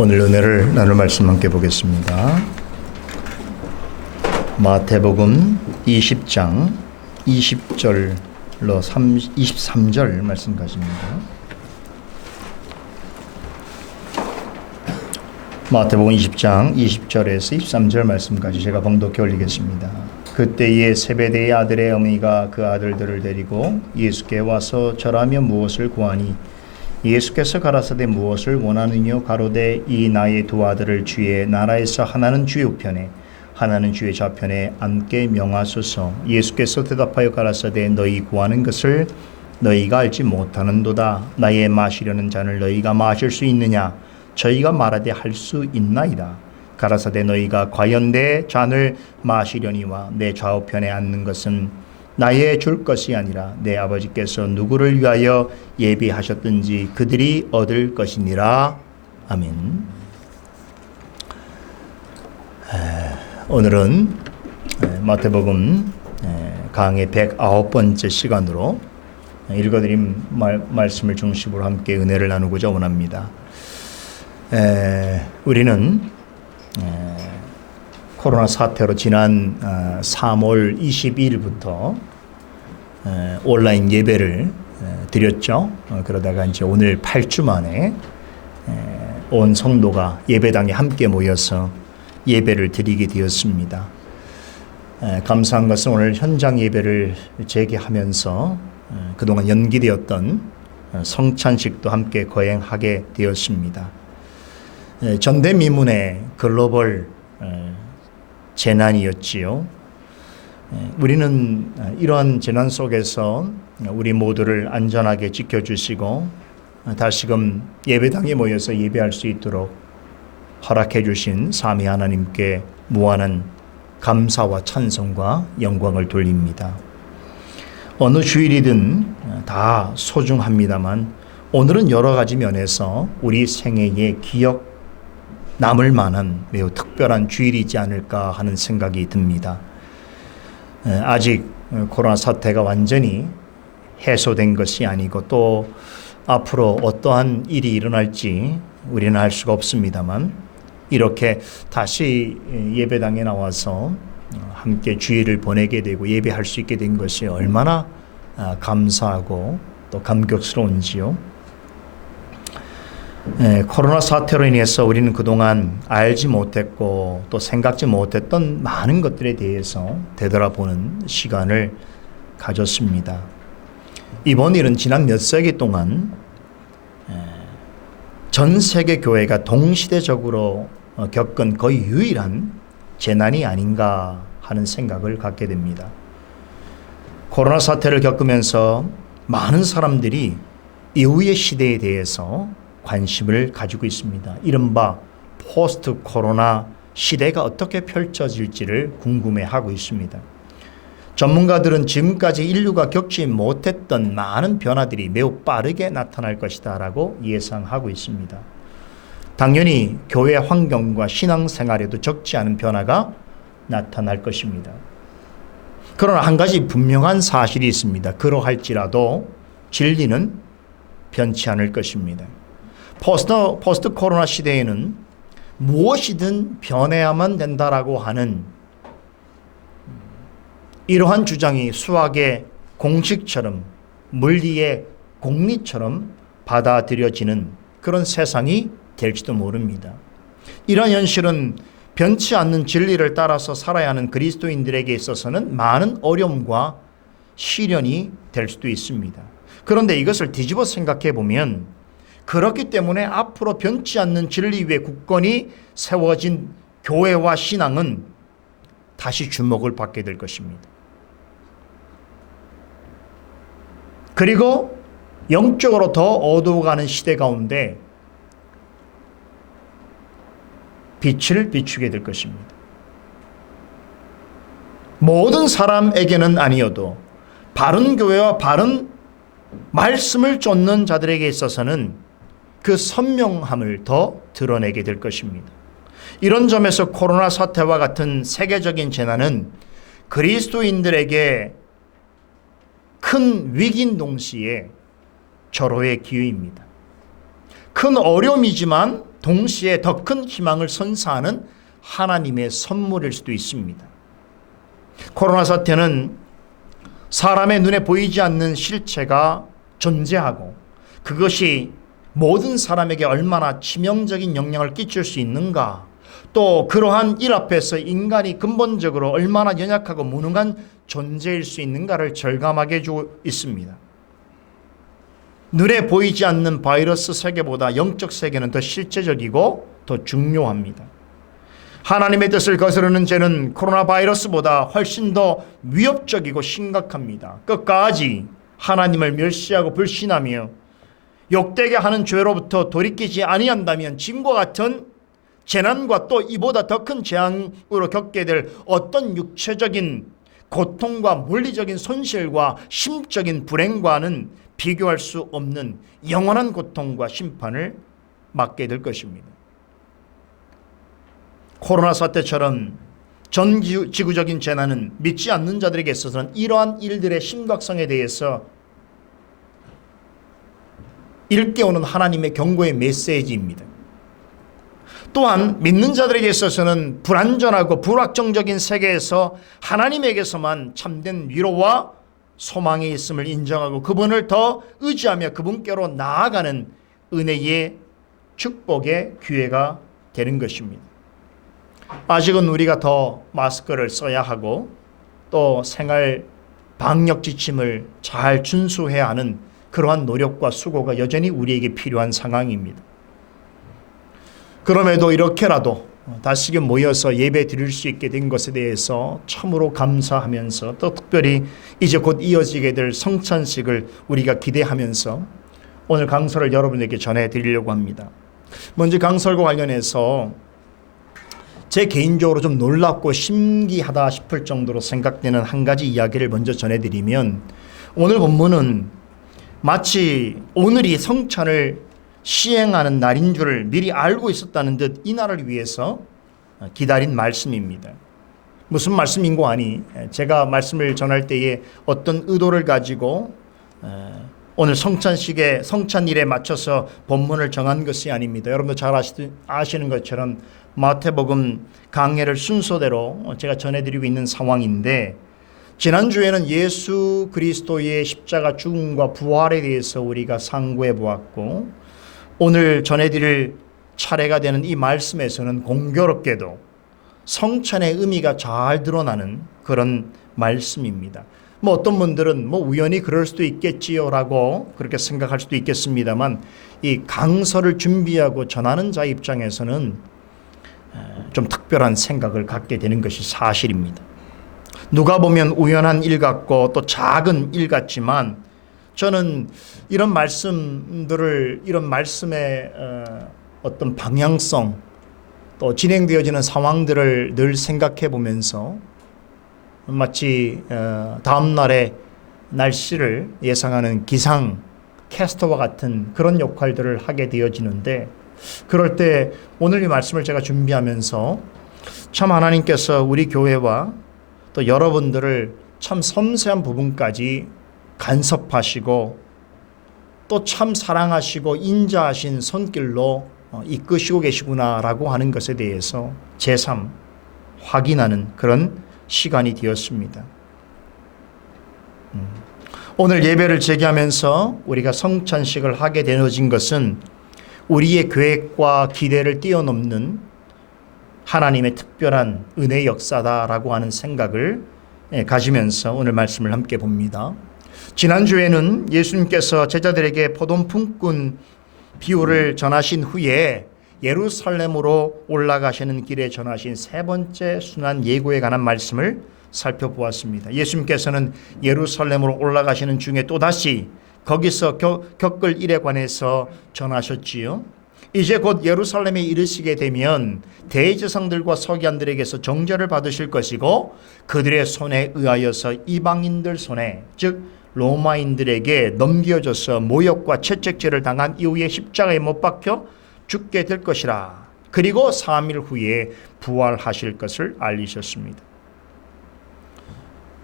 오늘 은혜를 나눌 말씀 함께 보겠습니다. 마태복음 20장 20절로 23절 말씀 가십니다. 마태복음 20장 20절에서 23절 말씀까지 제가 봉독해 올리겠습니다. 그때에 세베대의 아들의 어머니가 그 아들들을 데리고 예수께 와서 절하며 무엇을 구하니 예수께서 가라사대 무엇을 원하느뇨 가로되 이 나의 두 아들을 주의 나라에서 하나는 주의 우편에 하나는 주의 좌편에 앉게 명하소서. 예수께서 대답하여 가라사대 너희 구하는 것을 너희가 알지 못하는도다. 나의 마시려는 잔을 너희가 마실 수 있느냐 저희가 말하되 할 수 있나이다. 가라사대 너희가 과연 내 잔을 마시려니와 내 좌우편에 앉는 것은 나의 줄 것이 아니라 내 아버지께서 누구를 위하여 예비하셨든지 그들이 얻을 것이니라. 아멘. 오늘은 마태복음 강의 109번째 시간으로 읽어드린 말씀을 중심으로 함께 은혜를 나누고자 원합니다. 우리는 코로나 사태로 지난 3월 22일부터 온라인 예배를 드렸죠. 그러다가 이제 오늘 8주 만에 온 성도가 예배당에 함께 모여서 예배를 드리게 되었습니다. 감사한 것은 오늘 현장 예배를 재개하면서 그동안 연기되었던 성찬식도 함께 거행하게 되었습니다. 전대미문의 글로벌 재난이었지요. 우리는 이러한 재난 속에서 우리 모두를 안전하게 지켜주시고 다시금 예배당에 모여서 예배할 수 있도록 허락해 주신 삼위 하나님께 무한한 감사와 찬송과 영광을 돌립니다. 어느 주일이든 다 소중합니다만 오늘은 여러 가지 면에서 우리 생애에 기억 남을 만한 매우 특별한 주일이지 않을까 하는 생각이 듭니다. 아직 코로나 사태가 완전히 해소된 것이 아니고 또 앞으로 어떠한 일이 일어날지 우리는 알 수가 없습니다만 이렇게 다시 예배당에 나와서 함께 주일을 보내게 되고 예배할 수 있게 된 것이 얼마나 감사하고 또 감격스러운지요. 코로나 사태로 인해서 우리는 그동안 알지 못했고 또 생각지 못했던 많은 것들에 대해서 되돌아보는 시간을 가졌습니다. 이번 일은 지난 몇 세기 동안 전 세계 교회가 동시대적으로 겪은 거의 유일한 재난이 아닌가 하는 생각을 갖게 됩니다. 코로나 사태를 겪으면서 많은 사람들이 이후의 시대에 대해서 관심을 가지고 있습니다. 이른바 포스트 코로나 시대가 어떻게 펼쳐질지를 궁금해하고 있습니다. 전문가들은 지금까지 인류가 겪지 못했던 많은 변화들이 매우 빠르게 나타날 것이다 라고 예상하고 있습니다. 당연히 교회 환경과 신앙생활에도 적지 않은 변화가 나타날 것입니다. 그러나 한 가지 분명한 사실이 있습니다. 그러할지라도 진리는 변치 않을 것입니다. 포스트 코로나 시대에는 무엇이든 변해야만 된다라고 하는 이러한 주장이 수학의 공식처럼 물리의 공리처럼 받아들여지는 그런 세상이 될지도 모릅니다. 이런 현실은 변치 않는 진리를 따라서 살아야 하는 그리스도인들에게 있어서는 많은 어려움과 시련이 될 수도 있습니다. 그런데 이것을 뒤집어 생각해 보면 그렇기 때문에 앞으로 변치 않는 진리 위에 굳건히 세워진 교회와 신앙은 다시 주목을 받게 될 것입니다. 그리고 영적으로 더 어두워가는 시대 가운데 빛을 비추게 될 것입니다. 모든 사람에게는 아니어도 바른 교회와 바른 말씀을 쫓는 자들에게 있어서는 그 선명함을 더 드러내게 될 것입니다. 이런 점에서 코로나 사태와 같은 세계적인 재난은 그리스도인들에게 큰 위기인 동시에 절호의 기회입니다. 큰 어려움이지만 동시에 더 큰 희망을 선사하는 하나님의 선물일 수도 있습니다. 코로나 사태는 사람의 눈에 보이지 않는 실체가 존재하고 그것이 모든 사람에게 얼마나 치명적인 영향을 끼칠 수 있는가, 또 그러한 일 앞에서 인간이 근본적으로 얼마나 연약하고 무능한 존재일 수 있는가를 절감하게 해주고 있습니다. 눈에 보이지 않는 바이러스 세계보다 영적 세계는 더 실제적이고 더 중요합니다. 하나님의 뜻을 거스르는 죄는 코로나 바이러스보다 훨씬 더 위협적이고 심각합니다. 끝까지 하나님을 멸시하고 불신하며 욕되게 하는 죄로부터 돌이키지 아니한다면 지금과 같은 재난과 또 이보다 더 큰 재앙으로 겪게 될 어떤 육체적인 고통과 물리적인 손실과 심적인 불행과는 비교할 수 없는 영원한 고통과 심판을 맞게 될 것입니다. 코로나 사태처럼 전 지구적인 재난은 믿지 않는 자들에게 있어서는 이러한 일들의 심각성에 대해서 일깨우는 하나님의 경고의 메시지입니다. 또한 믿는 자들에게 있어서는 불안전하고 불확정적인 세계에서 하나님에게서만 참된 위로와 소망이 있음을 인정하고 그분을 더 의지하며 그분께로 나아가는 은혜의 축복의 기회가 되는 것입니다. 아직은 우리가 더 마스크를 써야 하고 또 생활 방역 지침을 잘 준수해야 하는 그러한 노력과 수고가 여전히 우리에게 필요한 상황입니다. 그럼에도 이렇게라도 다시금 모여서 예배 드릴 수 있게 된 것에 대해서 참으로 감사하면서 또 특별히 이제 곧 이어지게 될 성찬식을 우리가 기대하면서 오늘 강설을 여러분에게 전해드리려고 합니다. 먼저 강설과 관련해서 제 개인적으로 좀 놀랍고 신기하다 싶을 정도로 생각되는 한 가지 이야기를 먼저 전해드리면, 오늘 본문은 마치 오늘이 성찬을 시행하는 날인 줄을 미리 알고 있었다는 듯 이 날을 위해서 기다린 말씀입니다. 무슨 말씀인고 하니 제가 말씀을 전할 때에 어떤 의도를 가지고 오늘 성찬일에 맞춰서 본문을 정한 것이 아닙니다. 여러분도 잘 아시는 것처럼 마태복음 강해를 순서대로 제가 전해드리고 있는 상황인데, 지난주에는 예수 그리스도의 십자가 죽음과 부활에 대해서 우리가 상고해 보았고, 오늘 전해드릴 차례가 되는 이 말씀에서는 공교롭게도 성찬의 의미가 잘 드러나는 그런 말씀입니다. 어떤 분들은 우연히 그럴 수도 있겠지요라고 그렇게 생각할 수도 있겠습니다만, 이 강서를 준비하고 전하는 자 입장에서는 좀 특별한 생각을 갖게 되는 것이 사실입니다. 누가 보면 우연한 일 같고 또 작은 일 같지만, 저는 이런 말씀들을, 이런 말씀의 어떤 방향성, 또 진행되어지는 상황들을 늘 생각해 보면서 마치 다음 날의 날씨를 예상하는 기상 캐스터와 같은 그런 역할들을 하게 되어지는데, 그럴 때 오늘 이 말씀을 제가 준비하면서 참 하나님께서 우리 교회와 또 여러분들을 참 섬세한 부분까지 간섭하시고 또 참 사랑하시고 인자하신 손길로 이끄시고 계시구나라고 하는 것에 대해서 제삼 확인하는 그런 시간이 되었습니다. 오늘 예배를 제기하면서 우리가 성찬식을 하게 되어진 것은 우리의 계획과 기대를 뛰어넘는 하나님의 특별한 은혜의 역사다라고 하는 생각을 가지면서 오늘 말씀을 함께 봅니다. 지난주에는 예수님께서 제자들에게 포도 품꾼 비유를 전하신 후에 예루살렘으로 올라가시는 길에 전하신 세 번째 순환 예고에 관한 말씀을 살펴보았습니다. 예수님께서는 예루살렘으로 올라가시는 중에 또다시 거기서 겪을 일에 관해서 전하셨지요. 이제 곧 예루살렘에 이르시게 되면 대제사장들과 서기관들에게서 정죄를 받으실 것이고, 그들의 손에 의하여서 이방인들 손에, 즉 로마인들에게 넘겨져서 모욕과 채찍질을 당한 이후에 십자가에 못 박혀 죽게 될 것이라. 그리고 3일 후에 부활하실 것을 알리셨습니다.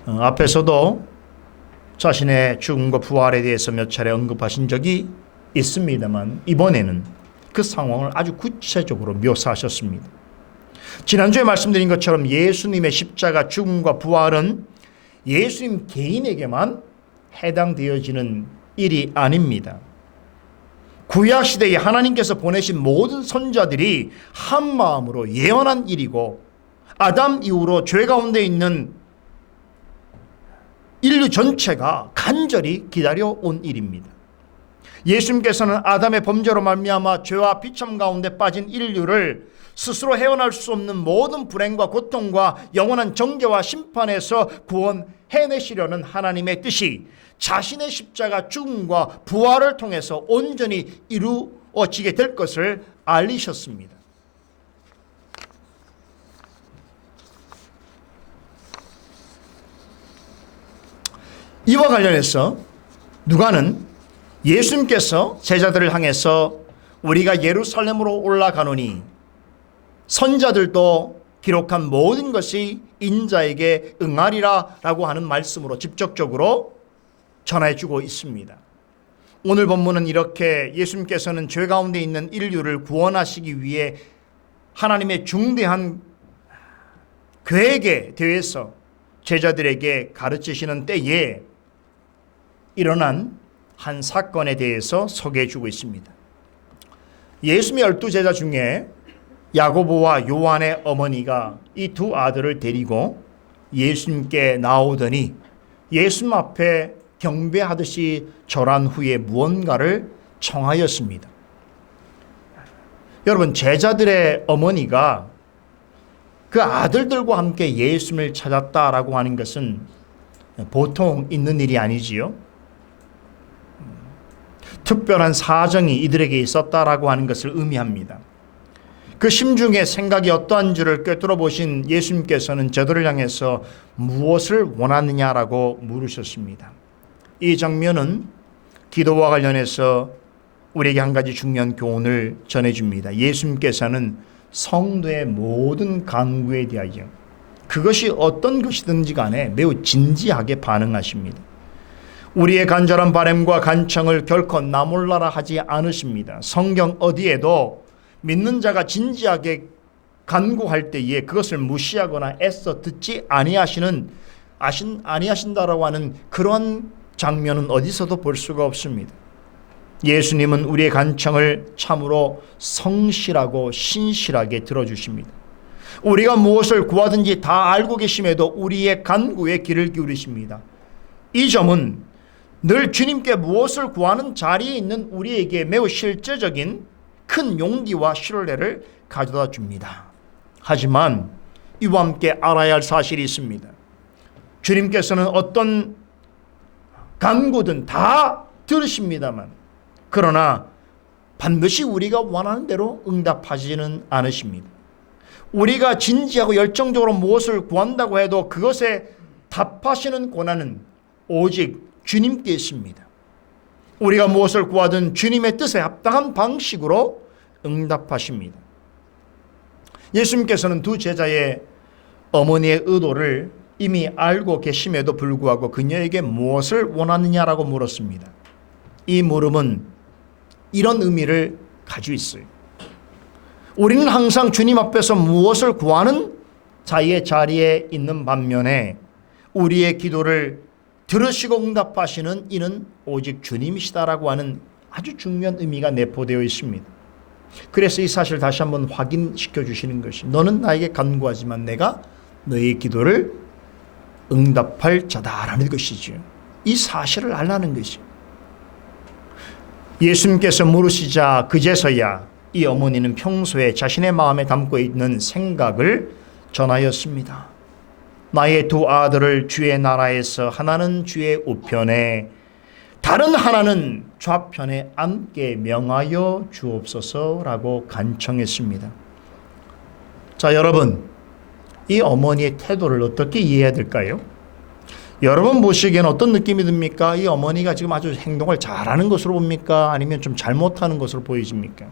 앞에서도 자신의 죽음과 부활에 대해서 몇 차례 언급하신 적이 있습니다만, 이번에는 그 상황을 아주 구체적으로 묘사하셨습니다. 지난주에 말씀드린 것처럼 예수님의 십자가 죽음과 부활은 예수님 개인에게만 해당되어지는 일이 아닙니다. 구약시대에 하나님께서 보내신 모든 선자들이 한 마음으로 예언한 일이고, 아담 이후로 죄 가운데 있는 인류 전체가 간절히 기다려온 일입니다. 예수님께서는 아담의 범죄로 말미암아 죄와 비참 가운데 빠진 인류를 스스로 헤어날 수 없는 모든 불행과 고통과 영원한 정죄와 심판에서 구원해내시려는 하나님의 뜻이 자신의 십자가 죽음과 부활을 통해서 온전히 이루어지게 될 것을 알리셨습니다. 이와 관련해서 누가는 예수님께서 제자들을 향해서 우리가 예루살렘으로 올라가노니 선자들도 기록한 모든 것이 인자에게 응하리라 라고 하는 말씀으로 직접적으로 전해주고 있습니다. 오늘 본문은 이렇게 예수님께서는 죄 가운데 있는 인류를 구원하시기 위해 하나님의 중대한 계획에 대해서 제자들에게 가르치시는 때에 일어난 한 사건에 대해서 소개해 주고 있습니다. 예수님의 12제자 중에 야고보와 요한의 어머니가 이 두 아들을 데리고 예수님께 나오더니 예수님 앞에 경배하듯이 절한 후에 무언가를 청하였습니다. 여러분, 제자들의 어머니가 그 아들들과 함께 예수님을 찾았다라고 하는 것은 보통 있는 일이 아니지요. 특별한 사정이 이들에게 있었다라고 하는 것을 의미합니다. 그 심중의 생각이 어떠한 줄을 꿰뚫어 보신 예수님께서는 저들을 향해서 무엇을 원하느냐라고 물으셨습니다. 이 장면은 기도와 관련해서 우리에게 한 가지 중요한 교훈을 전해줍니다. 예수님께서는 성도의 모든 간구에 대하여 그것이 어떤 것이든지 간에 매우 진지하게 반응하십니다. 우리의 간절한 바람과 간청을 결코 나몰라라 하지 않으십니다. 성경 어디에도 믿는 자가 진지하게 간구할 때에 그것을 무시하거나 애써 듣지 아니하신다라고 하는 그러한 장면은 어디서도 볼 수가 없습니다. 예수님은 우리의 간청을 참으로 성실하고 신실하게 들어주십니다. 우리가 무엇을 구하든지 다 알고 계심에도 우리의 간구에 귀를 기울이십니다. 이 점은 늘 주님께 무엇을 구하는 자리에 있는 우리에게 매우 실제적인 큰 용기와 신뢰를 가져다 줍니다. 하지만 이와 함께 알아야 할 사실이 있습니다. 주님께서는 어떤 간구든 다 들으십니다만, 그러나 반드시 우리가 원하는 대로 응답하지는 않으십니다. 우리가 진지하고 열정적으로 무엇을 구한다고 해도 그것에 답하시는 권한은 오직 주님께 있습니다. 우리가 무엇을 구하든 주님의 뜻에 합당한 방식으로 응답하십니다. 예수님께서는 두 제자의 어머니의 의도를 이미 알고 계심에도 불구하고 그녀에게 무엇을 원하느냐라고 물었습니다. 이 물음은 이런 의미를 가지고 있어요. 우리는 항상 주님 앞에서 무엇을 구하는 자의 자리에 있는 반면에 우리의 기도를 들으시고 응답하시는 이는 오직 주님이시다라고 하는 아주 중요한 의미가 내포되어 있습니다. 그래서 이 사실을 다시 한번 확인시켜 주시는 것이, 너는 나에게 간구하지만 내가 너의 기도를 응답할 자다라는 것이죠. 이 사실을 알라는 것이죠. 예수님께서 물으시자 그제서야 이 어머니는 평소에 자신의 마음에 담고 있는 생각을 전하였습니다. 나의 두 아들을 주의 나라에서 하나는 주의 우편에 다른 하나는 좌편에 앉게 명하여 주옵소서라고 간청했습니다. 자, 여러분, 이 어머니의 태도를 어떻게 이해해야 될까요? 여러분 보시기엔 어떤 느낌이 듭니까? 이 어머니가 지금 아주 행동을 잘하는 것으로 봅니까? 아니면 좀 잘못하는 것으로 보이십니까?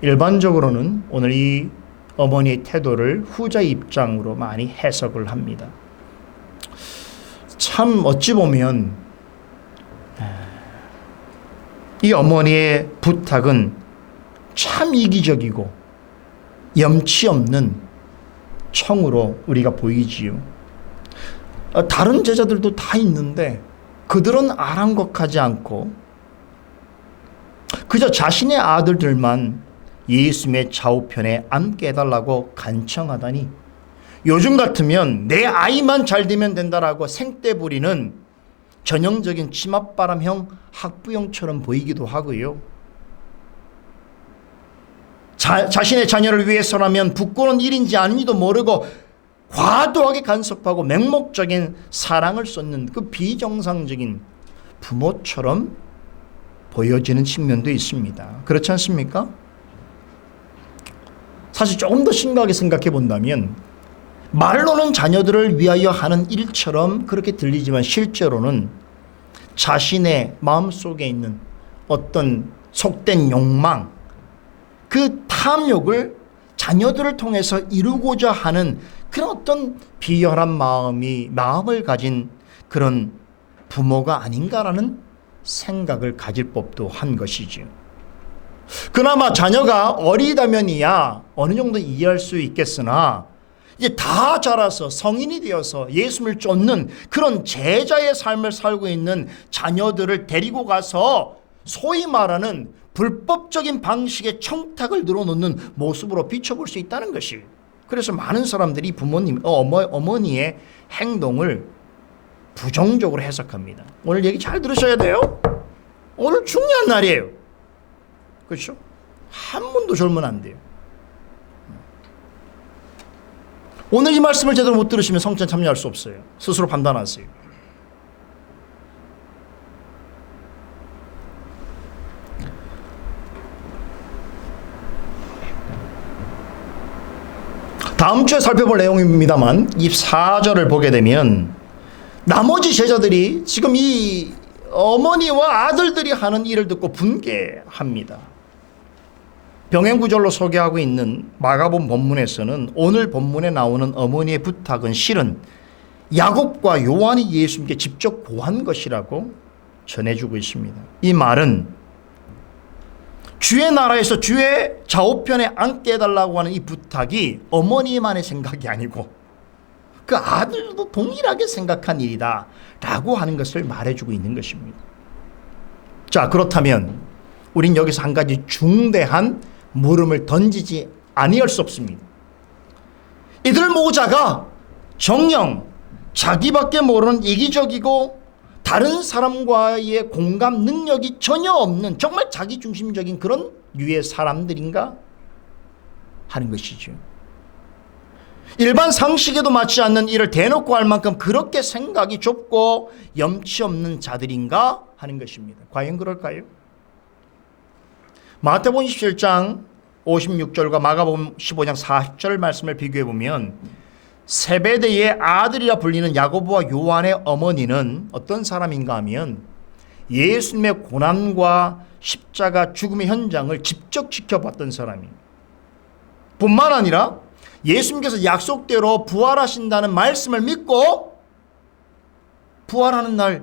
일반적으로는 오늘 이 어머니의 태도를 후자 입장으로 많이 해석을 합니다. 참 어찌 보면 이 어머니의 부탁은 참 이기적이고 염치 없는 청으로 우리가 보이지요. 다른 제자들도 다 있는데 그들은 아랑곳하지 않고 그저 자신의 아들들만 예수님의 좌우편에 앉게 해달라고 간청하다니, 요즘 같으면 내 아이만 잘 되면 된다라고 생떼 부리는 전형적인 치맛바람형 학부형처럼 보이기도 하고요. 자신의 자녀를 위해서라면 부끄러운 일인지 아닌지도 모르고 과도하게 간섭하고 맹목적인 사랑을 쏟는 그 비정상적인 부모처럼 보여지는 측면도 있습니다. 그렇지 않습니까? 사실 조금 더 심각하게 생각해 본다면, 말로는 자녀들을 위하여 하는 일처럼 그렇게 들리지만 실제로는 자신의 마음속에 있는 어떤 속된 욕망, 그 탐욕을 자녀들을 통해서 이루고자 하는 그런 어떤 비열한 마음을 가진 그런 부모가 아닌가라는 생각을 가질 법도 한 것이지요. 그나마 자녀가 어리다면이야 어느 정도 이해할 수 있겠으나, 이제 다 자라서 성인이 되어서 예수님을 쫓는 그런 제자의 삶을 살고 있는 자녀들을 데리고 가서 소위 말하는 불법적인 방식의 청탁을 늘어놓는 모습으로 비춰볼 수 있다는 것이, 그래서 많은 사람들이 어머니의 행동을 부정적으로 해석합니다. 오늘 얘기 잘 들으셔야 돼요. 오늘 중요한 날이에요. 그렇죠? 한 분도 졸면 안 돼요. 오늘 이 말씀을 제대로 못 들으시면 성찬 참여할 수 없어요. 스스로 판단하세요. 다음 주에 살펴볼 내용입니다만, 이 4절을 보게 되면 나머지 제자들이 지금 이 어머니와 아들들이 하는 일을 듣고 분개합니다. 병행구절로 소개하고 있는 마가복음 본문에서는 오늘 본문에 나오는 어머니의 부탁은 실은 야곱과 요한이 예수님께 직접 고한 것이라고 전해주고 있습니다. 이 말은 주의 나라에서 주의 좌우편에 앉게 해달라고 하는 이 부탁이 어머니만의 생각이 아니고 그 아들도 동일하게 생각한 일이다 라고 하는 것을 말해주고 있는 것입니다. 자, 그렇다면 우린 여기서 한 가지 중대한 물음을 던지지 아니할 수 없습니다. 이들 모자가 정녕 자기밖에 모르는 이기적이고 다른 사람과의 공감 능력이 전혀 없는 정말 자기중심적인 그런 류의 사람들인가 하는 것이죠. 일반 상식에도 맞지 않는 일을 대놓고 할 만큼 그렇게 생각이 좁고 염치 없는 자들인가 하는 것입니다. 과연 그럴까요? 마태복음 27장 56절과 마가복음 15장 40절 말씀을 비교해 보면 세베대의 아들이라 불리는 야고보와 요한의 어머니는 어떤 사람인가 하면 예수님의 고난과 십자가 죽음의 현장을 직접 지켜봤던 사람입니다. 뿐만 아니라 예수님께서 약속대로 부활하신다는 말씀을 믿고 부활하는 날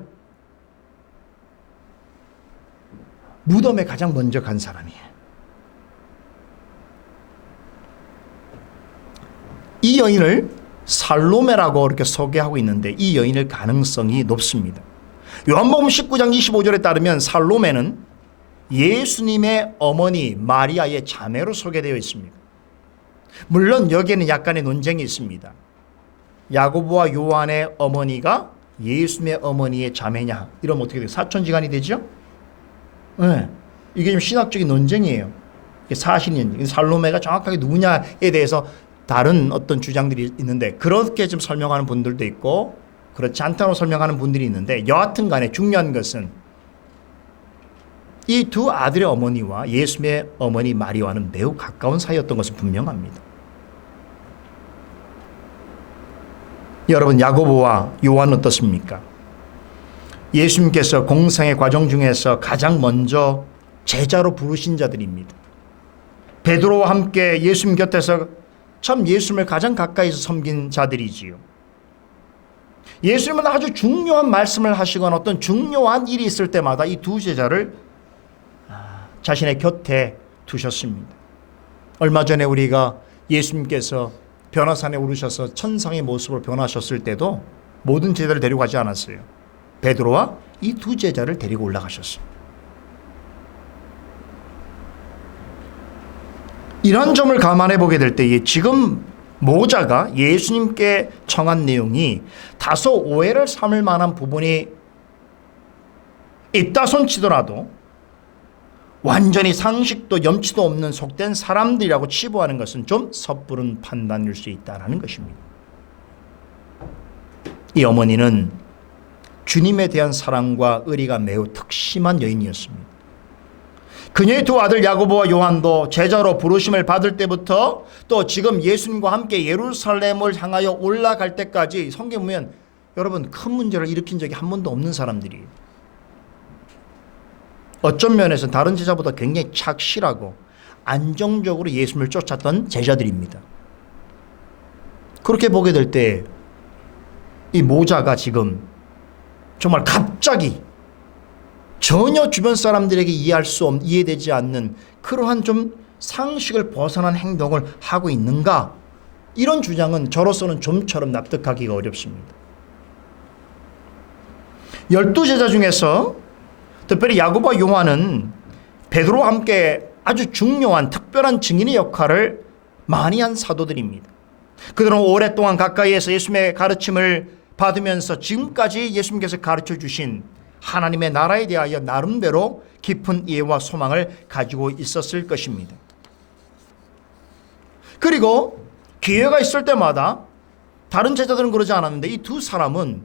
무덤에 가장 먼저 간 사람이에요. 이 여인을 살로메라고 이렇게 소개하고 있는데 이 여인의 가능성이 높습니다. 요한복음 19장 25절에 따르면 살로메는 예수님의 어머니 마리아의 자매로 소개되어 있습니다. 물론 여기에는 약간의 논쟁이 있습니다. 야고보와 요한의 어머니가 예수님의 어머니의 자매냐, 이러면 어떻게 돼요? 사촌지간이 되죠? 네. 이게 좀 신학적인 논쟁이에요. 이게 사실인 살로메가 정확하게 누구냐에 대해서 다른 어떤 주장들이 있는데 그렇게 좀 설명하는 분들도 있고 그렇지 않다고 설명하는 분들이 있는데, 여하튼 간에 중요한 것은 이 두 아들의 어머니와 예수님의 어머니 마리아와는 매우 가까운 사이였던 것은 분명합니다. 여러분, 야고보와 요한은 어떻습니까? 예수님께서 공생의 과정 중에서 가장 먼저 제자로 부르신 자들입니다. 베드로와 함께 예수님 곁에서 참 예수님을 가장 가까이서 섬긴 자들이지요. 예수님은 아주 중요한 말씀을 하시거나 어떤 중요한 일이 있을 때마다 이 두 제자를 자신의 곁에 두셨습니다. 얼마 전에 우리가 예수님께서 변화산에 오르셔서 천상의 모습으로 변하셨을 때도 모든 제자를 데리고 가지 않았어요. 베드로와 이 두 제자를 데리고 올라가셨어요. 이런 점을 감안해 보게 될 때에 지금 모자가 예수님께 청한 내용이 다소 오해를 삼을 만한 부분이 있다 손치더라도 완전히 상식도 염치도 없는 속된 사람들이라고 치부하는 것은 좀 섣부른 판단일 수 있다는 것입니다. 이 어머니는 주님에 대한 사랑과 의리가 매우 특심한 여인이었습니다. 그녀의 두 아들 야고보와 요한도 제자로 부르심을 받을 때부터 또 지금 예수님과 함께 예루살렘을 향하여 올라갈 때까지 성경 보면 여러분 큰 문제를 일으킨 적이 한 번도 없는 사람들이에요. 어떤 면에서 다른 제자보다 굉장히 착실하고 안정적으로 예수님을 쫓았던 제자들입니다. 그렇게 보게 될 때 이 모자가 지금 정말 갑자기 전혀 주변 사람들에게 이해되지 않는 그러한 좀 상식을 벗어난 행동을 하고 있는가? 이런 주장은 저로서는 좀처럼 납득하기가 어렵습니다. 12제자 중에서 특별히 야고보와 요한은 베드로와 함께 아주 중요한 특별한 증인의 역할을 많이 한 사도들입니다. 그들은 오랫동안 가까이에서 예수님의 가르침을 받으면서 지금까지 예수님께서 가르쳐 주신 하나님의 나라에 대하여 나름대로 깊은 이해와 소망을 가지고 있었을 것입니다. 그리고 기회가 있을 때마다 다른 제자들은 그러지 않았는데 이 두 사람은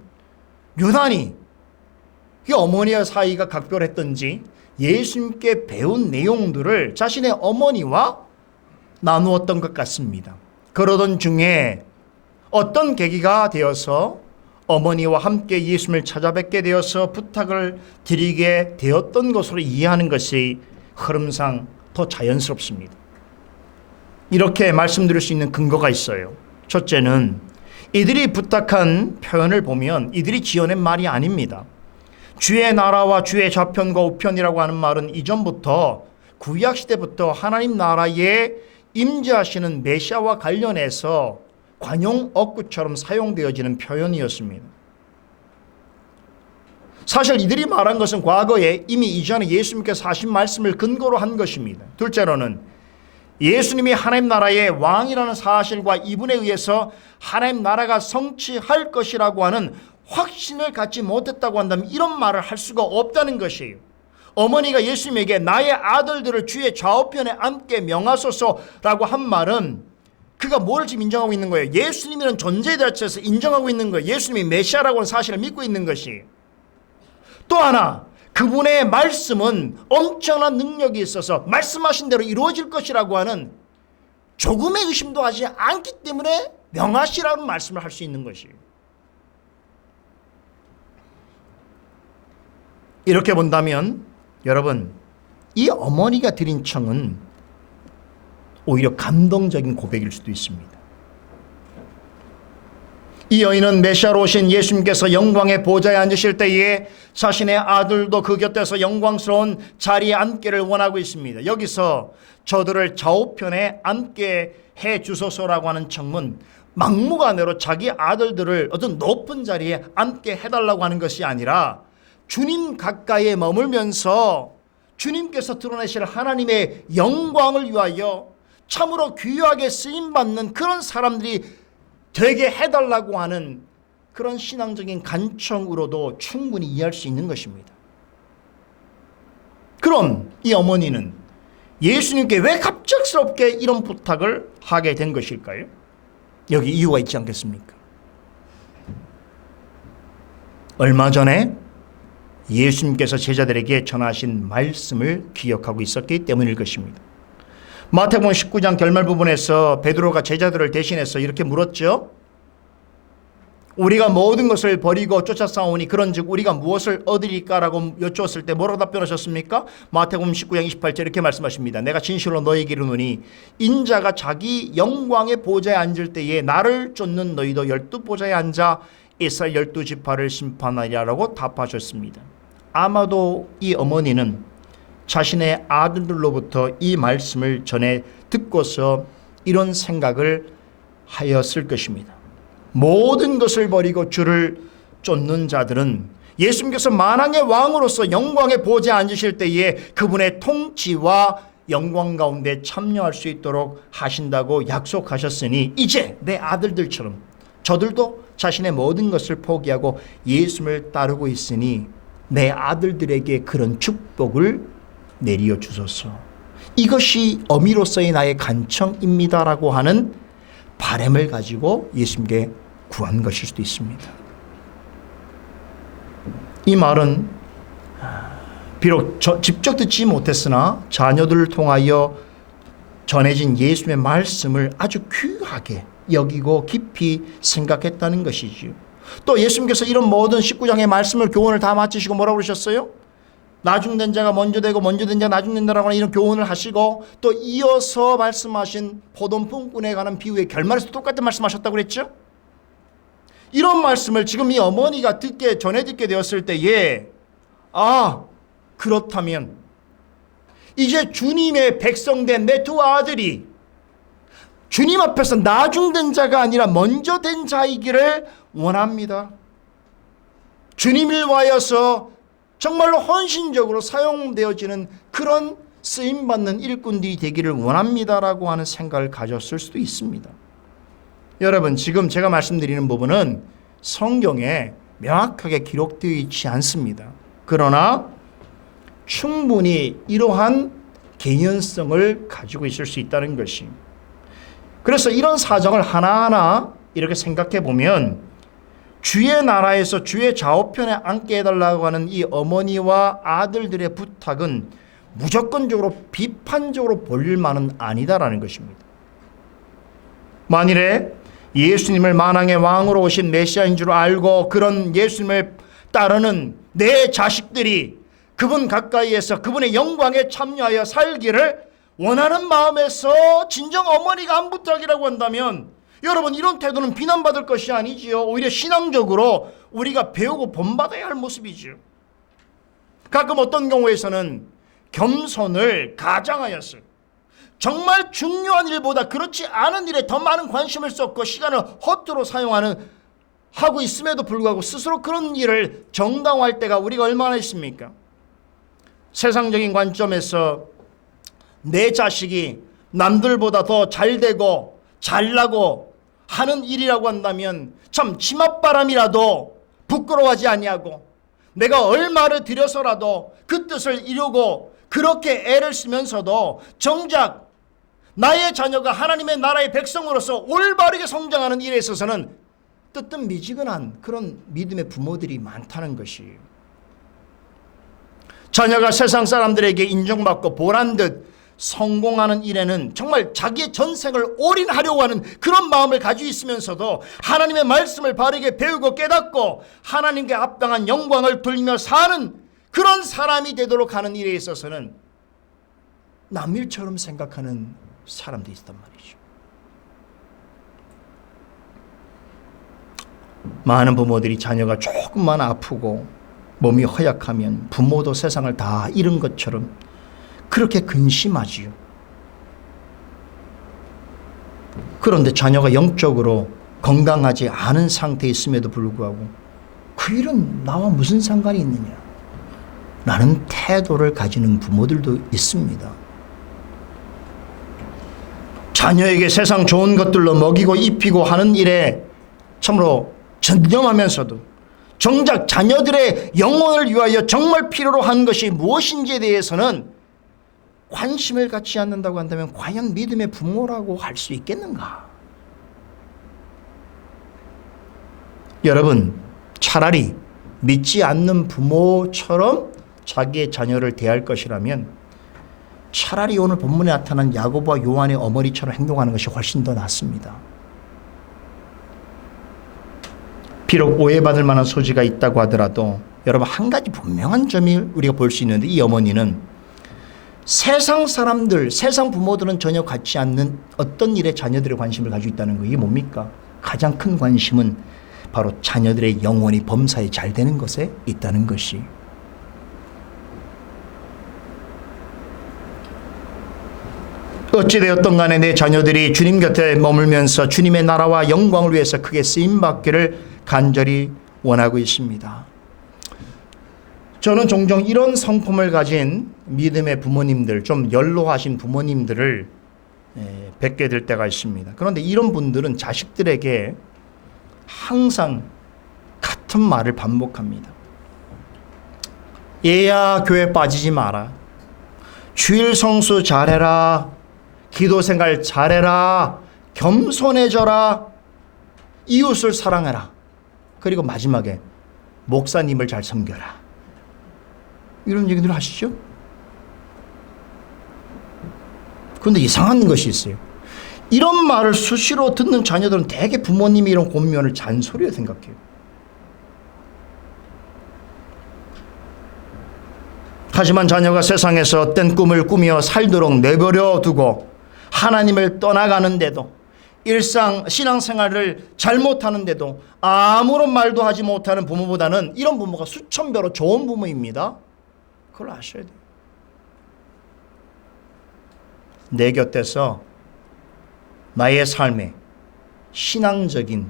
유난히 이 어머니와 사이가 각별했던지 예수님께 배운 내용들을 자신의 어머니와 나누었던 것 같습니다. 그러던 중에 어떤 계기가 되어서 어머니와 함께 예수님을 찾아뵙게 되어서 부탁을 드리게 되었던 것으로 이해하는 것이 흐름상 더 자연스럽습니다. 이렇게 말씀드릴 수 있는 근거가 있어요. 첫째는 이들이 부탁한 표현을 보면 이들이 지어낸 말이 아닙니다. 주의 나라와 주의 좌편과 우편이라고 하는 말은 이전부터 구약 시대부터 하나님 나라에 임재하시는 메시아와 관련해서 관용 어구처럼 사용되어지는 표현이었습니다. 사실 이들이 말한 것은 과거에 이미 이전에 예수님께서 하신 말씀을 근거로 한 것입니다. 둘째로는 예수님이 하나님 나라의 왕이라는 사실과 이분에 의해서 하나님 나라가 성취할 것이라고 하는 확신을 갖지 못했다고 한다면 이런 말을 할 수가 없다는 것이에요. 어머니가 예수님에게 나의 아들들을 주의 좌우편에 앉게 명하소서라고 한 말은 그가 뭘 지금 인정하고 있는 거예요? 예수님이라는 존재에 대해서 인정하고 있는 거예요. 예수님이 메시아라고 하는 사실을 믿고 있는 것이. 또 하나, 그분의 말씀은 엄청난 능력이 있어서 말씀하신 대로 이루어질 것이라고 하는 조금의 의심도 하지 않기 때문에 명하시라는 말씀을 할 수 있는 것이에요. 이렇게 본다면 여러분, 이 어머니가 드린 청은 오히려 감동적인 고백일 수도 있습니다. 이 여인은 메시아로 오신 예수님께서 영광의 보좌에 앉으실 때에 자신의 아들도 그 곁에서 영광스러운 자리에 앉기를 원하고 있습니다. 여기서 저들을 좌우편에 앉게 해 주소서라고 하는 청문, 막무가내로 자기 아들들을 어떤 높은 자리에 앉게 해달라고 하는 것이 아니라 주님 가까이에 머물면서 주님께서 드러내실 하나님의 영광을 위하여 참으로 귀하게 쓰임받는 그런 사람들이 되게 해달라고 하는 그런 신앙적인 간청으로도 충분히 이해할 수 있는 것입니다. 그럼 이 어머니는 예수님께 왜 갑작스럽게 이런 부탁을 하게 된 것일까요? 여기 이유가 있지 않겠습니까? 얼마 전에 예수님께서 제자들에게 전하신 말씀을 기억하고 있었기 때문일 것입니다. 마태복음 19장 결말 부분에서 베드로가 제자들을 대신해서 이렇게 물었죠. 우리가 모든 것을 버리고 쫓아싸우니 그런즉 우리가 무엇을 얻으리까라고 여쭈었을 때 뭐라고 답변하셨습니까? 마태복음 19장 28절 이렇게 말씀하십니다. 내가 진실로 너희에게 이르노니 인자가 자기 영광의 보좌에 앉을 때에 나를 쫓는 너희도 12보좌에 앉아 이스라엘 12지파를 심판하리라고 답하셨습니다. 아마도 이 어머니는 자신의 아들들로부터 이 말씀을 전해 듣고서 이런 생각을 하였을 것입니다. 모든 것을 버리고 주를 쫓는 자들은 예수님께서 만왕의 왕으로서 영광의 보좌에 앉으실 때에 그분의 통치와 영광 가운데 참여할 수 있도록 하신다고 약속하셨으니 이제 내 아들들처럼 저들도 자신의 모든 것을 포기하고 예수님을 따르고 있으니 내 아들들에게 그런 축복을 내리어 주소서. 이것이 어미로서의 나의 간청입니다라고 하는 바람을 가지고 예수님께 구한 것일 수도 있습니다. 이 말은 비록 직접 듣지 못했으나 자녀들을 통하여 전해진 예수님의 말씀을 아주 귀하게 여기고 깊이 생각했다는 것이지요. 또 예수님께서 이런 모든 19장의 말씀을 교훈을 다 마치시고 뭐라고 그러셨어요? 나중된 자가 먼저 되고 먼저 된 자가 나중된다라고 하는 이런 교훈을 하시고 또 이어서 말씀하신 포도원꾼에 관한 비유의 결말에서 똑같은 말씀하셨다고 그랬죠? 이런 말씀을 지금 이 어머니가 전해 듣게 되었을 때에 그렇다면 이제 주님의 백성된 내 두 아들이 주님 앞에서 나중된 자가 아니라 먼저 된 자이기를 원합니다. 주님을 위하여서 정말로 헌신적으로 사용되어지는 그런 쓰임받는 일꾼들이 되기를 원합니다라고 하는 생각을 가졌을 수도 있습니다. 여러분, 지금 제가 말씀드리는 부분은 성경에 명확하게 기록되어 있지 않습니다. 그러나 충분히 이러한 개연성을 가지고 있을 수 있다는 것이, 그래서 이런 사정을 하나하나 이렇게 생각해 보면 주의 나라에서 주의 좌우편에 앉게 해달라고 하는 이 어머니와 아들들의 부탁은 무조건적으로 비판적으로 볼 만은 아니다라는 것입니다. 만일에 예수님을 만왕의 왕으로 오신 메시아인 줄 알고 그런 예수님을 따르는 내 자식들이 그분 가까이에서 그분의 영광에 참여하여 살기를 원하는 마음에서 진정 어머니가 안 부탁이라고 한다면 여러분, 이런 태도는 비난받을 것이 아니지요. 오히려 신앙적으로 우리가 배우고 본받아야 할 모습이죠. 가끔 어떤 경우에서는 겸손을 가장하여서 정말 중요한 일보다 그렇지 않은 일에 더 많은 관심을 쏟고 시간을 허투루 하고 있음에도 불구하고 스스로 그런 일을 정당화할 때가 우리가 얼마나 있습니까? 세상적인 관점에서 내 자식이 남들보다 더 잘되고 잘나고 하는 일이라고 한다면 참 치맛바람이라도 부끄러워하지 아니하고 내가 얼마를 들여서라도 그 뜻을 이루고 그렇게 애를 쓰면서도 정작 나의 자녀가 하나님의 나라의 백성으로서 올바르게 성장하는 일에 있어서는 뜨뜻미지근한 그런 믿음의 부모들이 많다는 것이에요. 자녀가 세상 사람들에게 인정받고 보란듯 성공하는 일에는 정말 자기의 전생을 올인하려고 하는 그런 마음을 가지고 있으면서도 하나님의 말씀을 바르게 배우고 깨닫고 하나님께 합당한 영광을 돌리며 사는 그런 사람이 되도록 하는 일에 있어서는 남일처럼 생각하는 사람도 있단 말이죠. 많은 부모들이 자녀가 조금만 아프고 몸이 허약하면 부모도 세상을 다 잃은 것처럼 그렇게 근심하지요. 그런데 자녀가 영적으로 건강하지 않은 상태에 있음에도 불구하고 그 일은 나와 무슨 상관이 있느냐 라는 태도를 가지는 부모들도 있습니다. 자녀에게 세상 좋은 것들로 먹이고 입히고 하는 일에 참으로 전념하면서도 정작 자녀들의 영혼을 위하여 정말 필요로 한 것이 무엇인지에 대해서는 관심을 갖지 않는다고 한다면 과연 믿음의 부모라고 할 수 있겠는가? 여러분, 차라리 믿지 않는 부모처럼 자기의 자녀를 대할 것이라면 차라리 오늘 본문에 나타난 야고보와 요한의 어머니처럼 행동하는 것이 훨씬 더 낫습니다. 비록 오해받을 만한 소지가 있다고 하더라도 여러분, 한 가지 분명한 점이 우리가 볼 수 있는데, 이 어머니는 세상 사람들, 세상 부모들은 전혀 갖지 않는 어떤 일에 자녀들의 관심을 가지고 있다는 거, 이게 뭡니까? 가장 큰 관심은 바로 자녀들의 영혼이 범사에 잘 되는 것에 있다는 것이. 어찌되었던 간에 내 자녀들이 주님 곁에 머물면서 주님의 나라와 영광을 위해서 크게 쓰임받기를 간절히 원하고 있습니다. 저는 종종 이런 성품을 가진 믿음의 부모님들, 좀 연로하신 부모님들을 뵙게 될 때가 있습니다. 그런데 이런 분들은 자식들에게 항상 같은 말을 반복합니다. 얘야, 교회 빠지지 마라. 주일 성수 잘해라. 기도 생활 잘해라. 겸손해져라. 이웃을 사랑해라. 그리고 마지막에 목사님을 잘 섬겨라. 이런 얘기들 하시죠? 그런데 이상한 것이 있어요. 이런 말을 수시로 듣는 자녀들은 대개 부모님이 이런 권면을 잔소리로 생각해요. 하지만 자녀가 세상에서 어떤 꿈을 꾸며 살도록 내버려 두고 하나님을 떠나가는데도 신앙생활을 잘못하는데도 아무런 말도 하지 못하는 부모보다는 이런 부모가 수천 배로 좋은 부모입니다. 그걸 아셔야 돼요. 내 곁에서 나의 삶에 신앙적인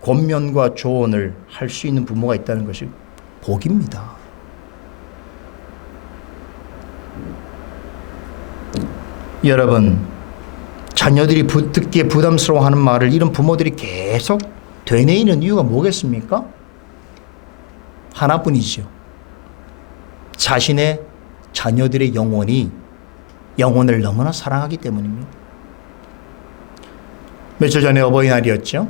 권면과 조언을 할 수 있는 부모가 있다는 것이 복입니다. 여러분, 자녀들이 듣기에 부담스러워하는 말을 이런 부모들이 계속 되뇌이는 이유가 뭐겠습니까? 하나뿐이죠. 자신의 자녀들의 영혼을 너무나 사랑하기 때문입니다. 며칠 전에 어버이날이었죠.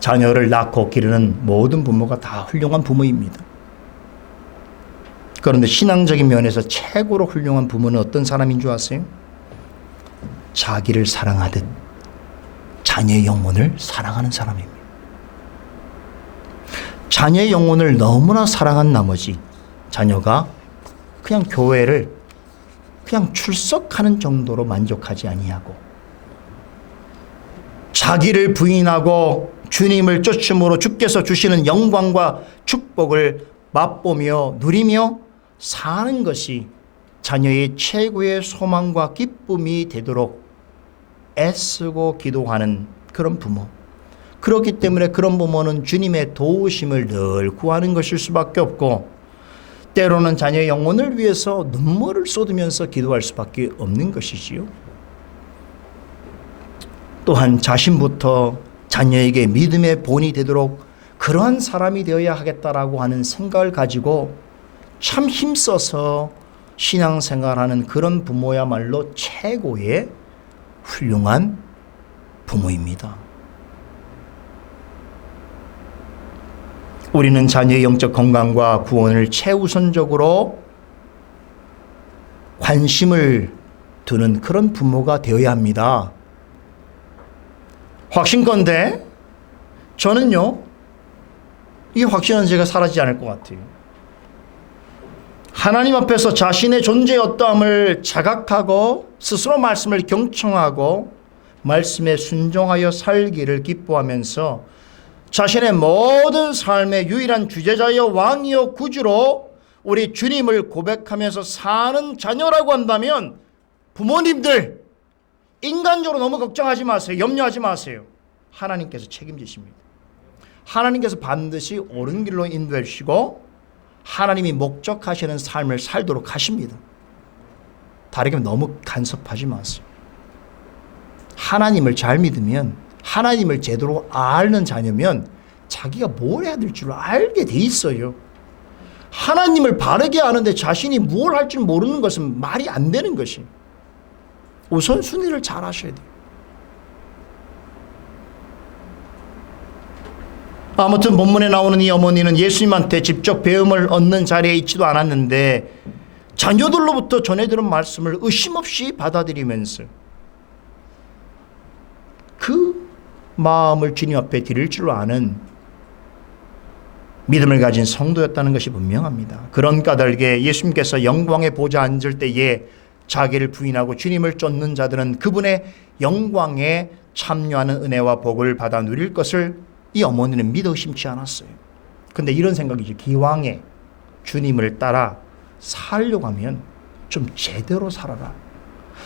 자녀를 낳고 기르는 모든 부모가 다 훌륭한 부모입니다. 그런데 신앙적인 면에서 최고로 훌륭한 부모는 어떤 사람인 줄 아세요? 자기를 사랑하듯 자녀의 영혼을 사랑하는 사람입니다. 자녀의 영혼을 너무나 사랑한 나머지 자녀가 그냥 교회를 그냥 출석하는 정도로 만족하지 아니하고 자기를 부인하고 주님을 쫓음으로 주께서 주시는 영광과 축복을 맛보며 누리며 사는 것이 자녀의 최고의 소망과 기쁨이 되도록 애쓰고 기도하는 그런 부모. 그렇기 때문에 그런 부모는 주님의 도우심을 늘 구하는 것일 수밖에 없고 때로는 자녀의 영혼을 위해서 눈물을 쏟으면서 기도할 수밖에 없는 것이지요. 또한 자신부터 자녀에게 믿음의 본이 되도록 그러한 사람이 되어야 하겠다라고 하는 생각을 가지고 참 힘써서 신앙생활하는 그런 부모야말로 최고의 훌륭한 부모입니다. 우리는 자녀의 영적 건강과 구원을 최우선적으로 관심을 두는 그런 부모가 되어야 합니다. 확신건데 저는요, 이 확신은 제가 사라지지 않을 것 같아요. 하나님 앞에서 자신의 존재의 어떠함을 자각하고 스스로 말씀을 경청하고 말씀에 순종하여 살기를 기뻐하면서 자신의 모든 삶의 유일한 주제자여 왕이여 구주로 우리 주님을 고백하면서 사는 자녀라고 한다면 부모님들 인간적으로 너무 걱정하지 마세요. 염려하지 마세요. 하나님께서 책임지십니다. 하나님께서 반드시 옳은 길로 인도해 주시고 하나님이 목적하시는 삶을 살도록 하십니다. 다르게 너무 간섭하지 마세요. 하나님을 잘 믿으면 하나님을 제대로 아는 자녀면 자기가 뭘 해야 될 줄 알게 돼 있어요. 하나님을 바르게 아는데 자신이 뭘 할 줄 모르는 것은 말이 안 되는 것이. 우선순위를 잘 하셔야 돼요. 아무튼 본문에 나오는 이 어머니는 예수님한테 직접 배움을 얻는 자리에 있지도 않았는데 자녀들로부터 전해 들은 말씀을 의심 없이 받아들이면서 그 마음을 주님 앞에 드릴 줄 아는 믿음을 가진 성도였다는 것이 분명합니다. 그런 까닭에 예수님께서 영광의 보좌 앉을 때에 자기를 부인하고 주님을 쫓는 자들은 그분의 영광에 참여하는 은혜와 복을 받아 누릴 것을 이 어머니는 믿어 의심치 않았어요. 근데 이런 생각이죠. 기왕에 주님을 따라 살려고 하면 좀 제대로 살아라.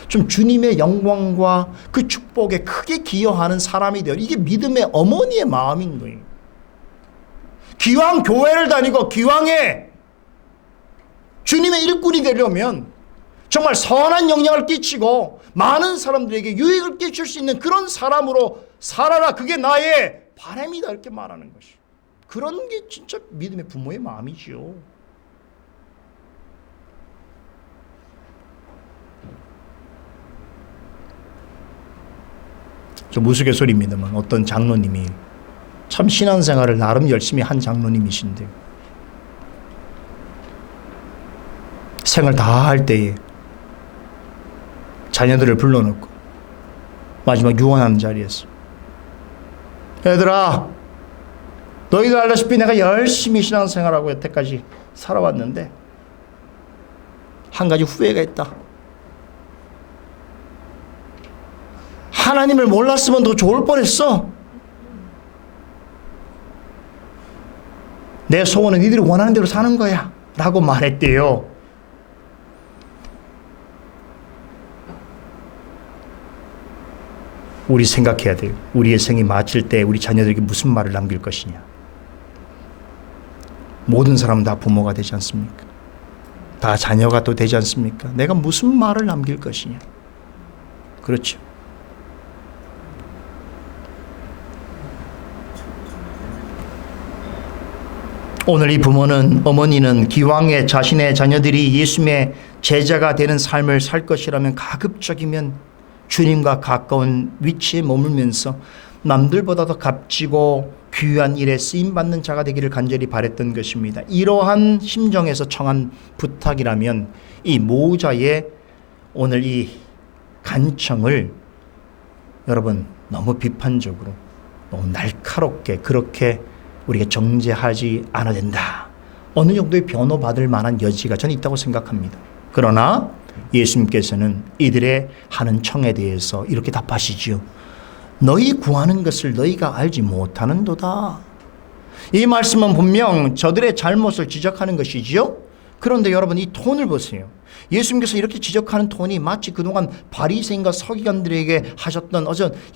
좀 주님의 영광과 그 축복에 크게 기여하는 사람이 되어. 이게 믿음의 어머니의 마음인 거예요. 기왕 교회를 다니고 기왕에 주님의 일꾼이 되려면 정말 선한 영향을 끼치고 많은 사람들에게 유익을 끼칠 수 있는 그런 사람으로 살아라. 그게 나의 바람이다. 이렇게 말하는 것이. 그런 게 진짜 믿음의 부모의 마음이지요. 좀 우스갯소리입니다만 어떤 장로님이 참 신앙생활을 나름 열심히 한 장로님이신데 생을 다 할 때에 자녀들을 불러놓고 마지막 유언하는 자리에서 얘들아, 너희들 알다시피 내가 열심히 신앙생활하고 여태까지 살아왔는데 한 가지 후회가 있다. 하나님을 몰랐으면 더 좋을 뻔했어. 내 소원은 니들이 원하는 대로 사는 거야 라고 말했대요. 우리 생각해야 돼요. 우리의 생이 마칠 때 우리 자녀들에게 무슨 말을 남길 것이냐. 모든 사람은 다 부모가 되지 않습니까? 다 자녀가 또 되지 않습니까? 내가 무슨 말을 남길 것이냐. 그렇죠. 오늘 이 부모는, 어머니는 기왕에 자신의 자녀들이 예수님의 제자가 되는 삶을 살 것이라면 가급적이면 주님과 가까운 위치에 머물면서 남들보다 더 값지고 귀한 일에 쓰임받는 자가 되기를 간절히 바랬던 것입니다. 이러한 심정에서 청한 부탁이라면 이 모자의 오늘 이 간청을 여러분 너무 비판적으로, 너무 날카롭게 그렇게 우리가 정죄하지 않아야 된다. 어느 정도의 변호받을 만한 여지가 저는 있다고 생각합니다. 그러나 예수님께서는 이들의 하는 청에 대해서 이렇게 답하시지요. 너희 구하는 것을 너희가 알지 못하는도다. 이 말씀은 분명 저들의 잘못을 지적하는 것이지요. 그런데 여러분 이 톤을 보세요. 예수님께서 이렇게 지적하는 톤이 마치 그동안 바리새인과 서기관들에게 하셨던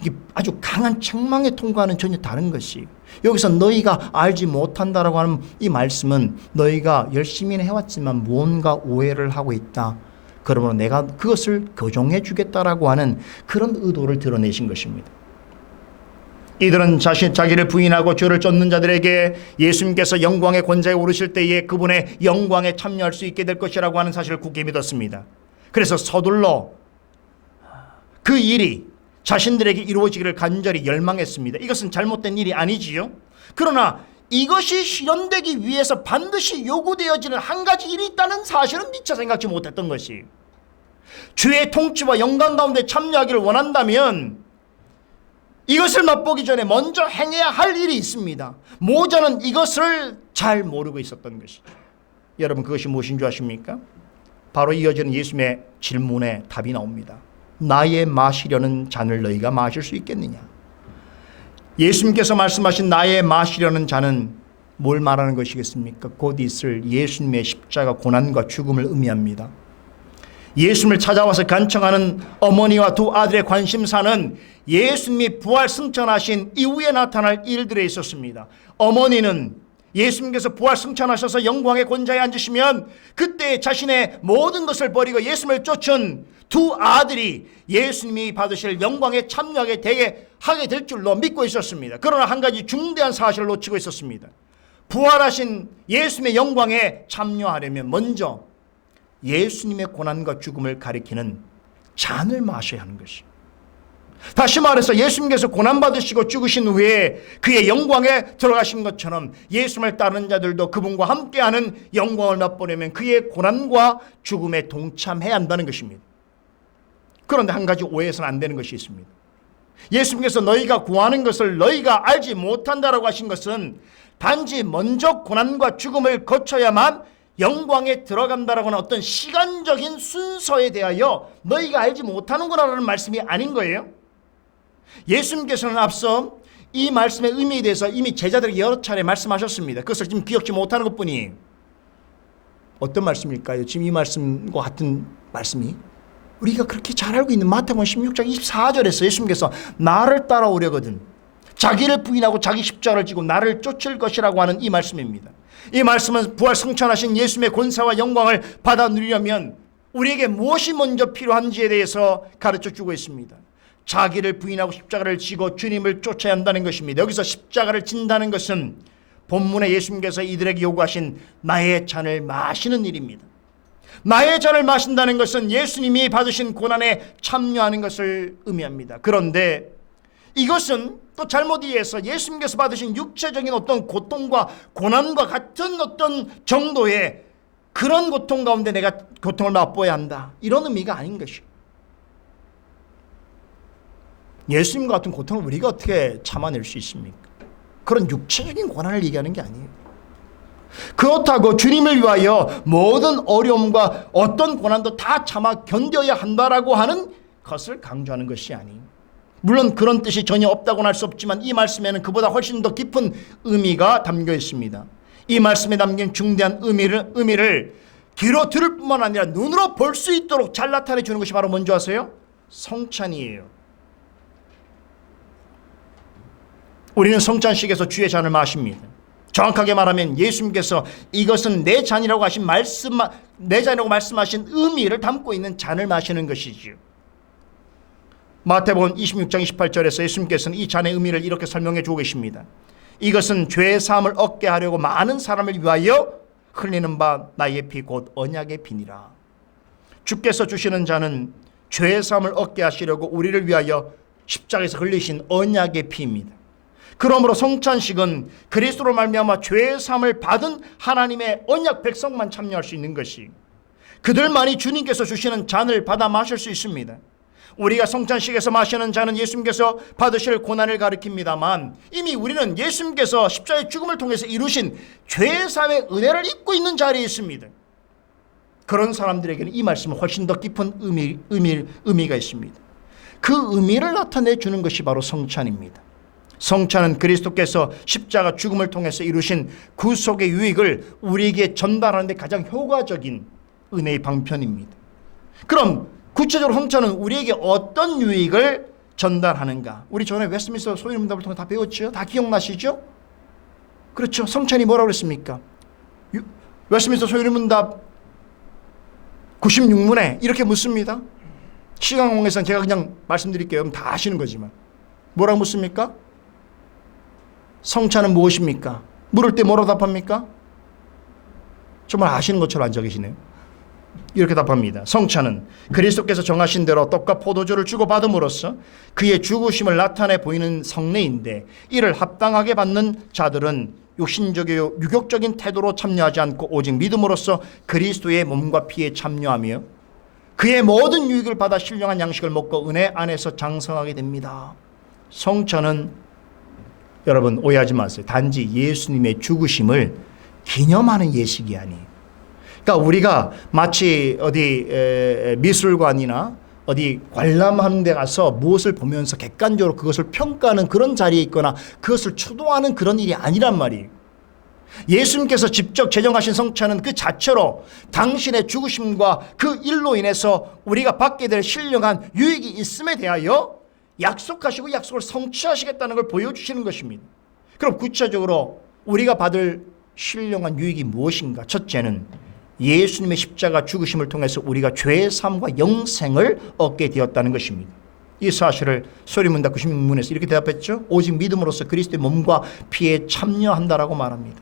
이게 아주 강한 책망의 톤과는 전혀 다른 것이, 여기서 너희가 알지 못한다라고 하는 이 말씀은 너희가 열심히는 해왔지만 무언가 오해를 하고 있다. 그러므로 내가 그것을 교정해 주겠다라고 하는 그런 의도를 드러내신 것입니다. 이들은 자기를 부인하고 죄를 쫓는 자들에게 예수님께서 영광의 권좌에 오르실 때에 그분의 영광에 참여할 수 있게 될 것이라고 하는 사실을 굳게 믿었습니다. 그래서 서둘러 그 일이 자신들에게 이루어지기를 간절히 열망했습니다. 이것은 잘못된 일이 아니지요. 그러나 이것이 실현되기 위해서 반드시 요구되어지는 한 가지 일이 있다는 사실은 미처 생각지 못했던 것이, 주의 통치와 영광 가운데 참여하기를 원한다면 이것을 맛보기 전에 먼저 행해야 할 일이 있습니다. 모자는 이것을 잘 모르고 있었던 것이죠. 여러분 그것이 무엇인 줄 아십니까? 바로 이어지는 예수님의 질문에 답이 나옵니다. 나의 마시려는 잔을 너희가 마실 수 있겠느냐? 예수님께서 말씀하신 나의 마시려는 잔은 뭘 말하는 것이겠습니까? 곧 있을 예수님의 십자가 고난과 죽음을 의미합니다. 예수님을 찾아와서 간청하는 어머니와 두 아들의 관심사는 예수님이 부활 승천하신 이후에 나타날 일들에 있었습니다. 어머니는 예수님께서 부활 승천하셔서 영광의 권좌에 앉으시면 그때 자신의 모든 것을 버리고 예수님을 쫓은 두 아들이 예수님이 받으실 영광에 참여하게 하게 될 줄로 믿고 있었습니다. 그러나 한 가지 중대한 사실을 놓치고 있었습니다. 부활하신 예수님의 영광에 참여하려면 먼저 예수님의 고난과 죽음을 가리키는 잔을 마셔야 하는 것이, 다시 말해서 예수님께서 고난받으시고 죽으신 후에 그의 영광에 들어가신 것처럼 예수님을 따르는 자들도 그분과 함께하는 영광을 맛보려면 그의 고난과 죽음에 동참해야 한다는 것입니다. 그런데 한 가지 오해해서는 안 되는 것이 있습니다. 예수님께서 너희가 구하는 것을 너희가 알지 못한다라고 하신 것은 단지 먼저 고난과 죽음을 거쳐야만 영광에 들어간다라고 하는 어떤 시간적인 순서에 대하여 너희가 알지 못하는구나라는 말씀이 아닌 거예요. 예수님께서는 앞서 이 말씀의 의미에 대해서 이미 제자들에게 여러 차례 말씀하셨습니다. 그것을 지금 기억지 못하는 것뿐이에요. 어떤 말씀일까요? 지금 이 말씀과 같은 말씀이 우리가 그렇게 잘 알고 있는 마태복음 16장 24절에서 예수님께서 나를 따라오려거든 자기를 부인하고 자기 십자가를 지고 나를 쫓을 것이라고 하는 이 말씀입니다. 이 말씀은 부활 승천하신 예수님의 권세와 영광을 받아 누리려면 우리에게 무엇이 먼저 필요한지에 대해서 가르쳐주고 있습니다. 자기를 부인하고 십자가를 지고 주님을 쫓아야 한다는 것입니다. 여기서 십자가를 진다는 것은 본문에 예수님께서 이들에게 요구하신 나의 잔을 마시는 일입니다. 나의 잔을 마신다는 것은 예수님이 받으신 고난에 참여하는 것을 의미합니다. 그런데 이것은 또 잘못 이해해서 예수님께서 받으신 육체적인 어떤 고통과 고난과 같은 어떤 정도의 그런 고통 가운데 내가 고통을 맛보아야 한다, 이런 의미가 아닌 것이에요. 예수님과 같은 고통을 우리가 어떻게 참아낼 수 있습니까? 그런 육체적인 고난을 얘기하는 게 아니에요. 그렇다고 주님을 위하여 모든 어려움과 어떤 고난도 다 참아 견뎌야 한다라고 하는 것을 강조하는 것이 아니에요. 물론 그런 뜻이 전혀 없다고는 할 수 없지만 이 말씀에는 그보다 훨씬 더 깊은 의미가 담겨 있습니다. 이 말씀에 담긴 중대한 의미를 귀로 들을 뿐만 아니라 눈으로 볼 수 있도록 잘 나타내 주는 것이 바로 뭔지 아세요? 성찬이에요. 우리는 성찬식에서 주의 잔을 마십니다. 정확하게 말하면 예수님께서 이것은 내 잔이라고 하신 내 잔이라고 말씀하신 의미를 담고 있는 잔을 마시는 것이지요. 마태복음 26장 28절에서 예수님께서는 이 잔의 의미를 이렇게 설명해 주고 계십니다. 이것은 죄의 사함을 얻게 하려고 많은 사람을 위하여 흘리는 바 나의 피 곧 언약의 피니라. 주께서 주시는 잔은 죄의 사함을 얻게 하시려고 우리를 위하여 십자가에서 흘리신 언약의 피입니다. 그러므로 성찬식은 그리스도로 말미암아 죄의 사함을 받은 하나님의 언약 백성만 참여할 수 있는 것이, 그들만이 주님께서 주시는 잔을 받아 마실 수 있습니다. 우리가 성찬식에서 마시는 잔은 예수님께서 받으실 고난을 가리킵니다만 이미 우리는 예수님께서 십자가의 죽음을 통해서 이루신 죄의 사함의 은혜를 입고 있는 자리에 있습니다. 그런 사람들에게는 이 말씀은 훨씬 더 깊은 의미가 있습니다. 그 의미를 나타내 주는 것이 바로 성찬입니다. 성찬은 그리스도께서 십자가 죽음을 통해서 이루신 구속의 유익을 우리에게 전달하는 데 가장 효과적인 은혜의 방편입니다. 그럼 구체적으로 성찬은 우리에게 어떤 유익을 전달하는가? 우리 전에 웨스트민스터 소위문답을 통해 다 배웠죠? 다 기억나시죠? 그렇죠. 성찬이 뭐라고 그랬습니까? 웨스트민스터 소위문답 96문에 이렇게 묻습니다. 시간 관계상 제가 그냥 말씀드릴게요. 그럼 다 아시는 거지만 뭐라고 묻습니까? 성찬은 무엇입니까? 물을 때 뭐라고 답합니까? 정말 아시는 것처럼 앉아 계시네요. 이렇게 답합니다. 성찬은 그리스도께서 정하신 대로 떡과 포도주를 주고받음으로써 그의 죽으심을 나타내 보이는 성례인데, 이를 합당하게 받는 자들은 육신적이요 유격적인 태도로 참여하지 않고 오직 믿음으로써 그리스도의 몸과 피에 참여하며 그의 모든 유익을 받아 신령한 양식을 먹고 은혜 안에서 장성하게 됩니다. 성찬은 여러분 오해하지 마세요. 단지 예수님의 죽으심을 기념하는 예식이 아니에요. 그러니까 우리가 마치 어디 미술관이나 어디 관람하는 데 가서 무엇을 보면서 객관적으로 그것을 평가하는 그런 자리에 있거나 그것을 추도하는 그런 일이 아니란 말이에요. 예수님께서 직접 제정하신 성찬은 그 자체로 당신의 죽으심과 그 일로 인해서 우리가 받게 될 신령한 유익이 있음에 대하여 약속하시고 약속을 성취하시겠다는 걸 보여주시는 것입니다. 그럼 구체적으로 우리가 받을 신령한 유익이 무엇인가? 첫째는 예수님의 십자가 죽으심을 통해서 우리가 죄의 삶과 영생을 얻게 되었다는 것입니다. 이 사실을 소리문답 96문에서 이렇게 대답했죠. 오직 믿음으로써 그리스도의 몸과 피에 참여한다라고 말합니다.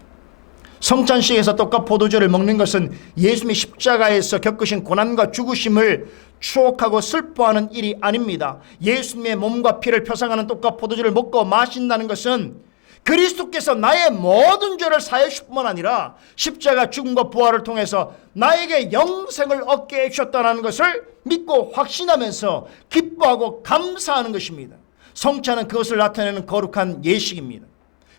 성찬식에서 떡과 포도주를 먹는 것은 예수님의 십자가에서 겪으신 고난과 죽으심을 추억하고 슬퍼하는 일이 아닙니다. 예수님의 몸과 피를 표상하는 떡과 포도주를 먹고 마신다는 것은 그리스도께서 나의 모든 죄를 사해 주실 뿐만 아니라 십자가 죽음과 부활을 통해서 나에게 영생을 얻게 해주셨다는 것을 믿고 확신하면서 기뻐하고 감사하는 것입니다. 성찬은 그것을 나타내는 거룩한 예식입니다.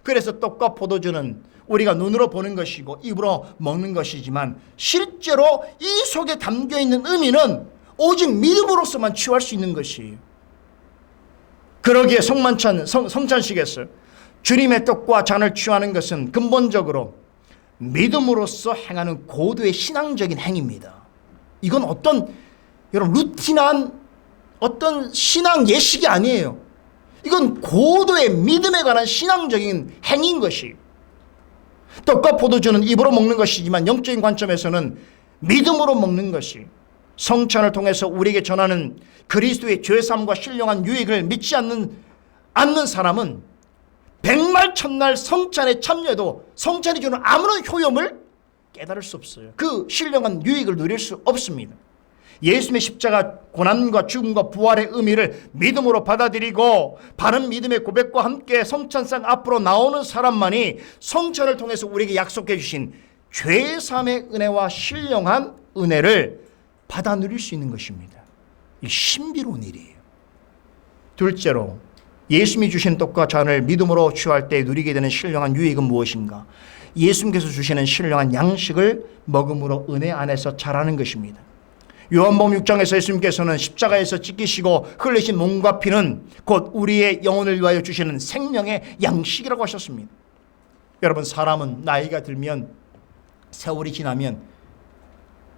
그래서 떡과 포도주는 우리가 눈으로 보는 것이고 입으로 먹는 것이지만 실제로 이 속에 담겨있는 의미는 오직 믿음으로서만 취할 수 있는 것이에요. 그러기에 성찬식에서 주님의 떡과 잔을 취하는 것은 근본적으로 믿음으로써 행하는 고도의 신앙적인 행위입니다. 이건 어떤 여러분 루틴한 어떤 신앙 예식이 아니에요. 이건 고도의 믿음에 관한 신앙적인 행위인 것이. 떡과 포도주는 입으로 먹는 것이지만 영적인 관점에서는 믿음으로 먹는 것이, 성찬을 통해서 우리에게 전하는 그리스도의 죄사함과 신령한 유익을 믿지 않는 사람은 백날 천날 성찬에 참여해도 성찬이 주는 아무런 효용을 깨달을 수 없어요. 그 신령한 유익을 누릴 수 없습니다. 예수님의 십자가 고난과 죽음과 부활의 의미를 믿음으로 받아들이고 바른 믿음의 고백과 함께 성찬상 앞으로 나오는 사람만이 성찬을 통해서 우리에게 약속해 주신 죄사함의 은혜와 신령한 은혜를 받아 누릴 수 있는 것입니다. 이 신비로운 일이에요. 둘째로, 예수님이 주신 떡과 잔을 믿음으로 취할 때 누리게 되는 신령한 유익은 무엇인가? 예수님께서 주시는 신령한 양식을 먹음으로 은혜 안에서 자라는 것입니다. 요한복음 6장에서 예수님께서는 십자가에서 찢기시고 흘리신 몸과 피는 곧 우리의 영혼을 위하여 주시는 생명의 양식이라고 하셨습니다. 여러분, 사람은 나이가 들면, 세월이 지나면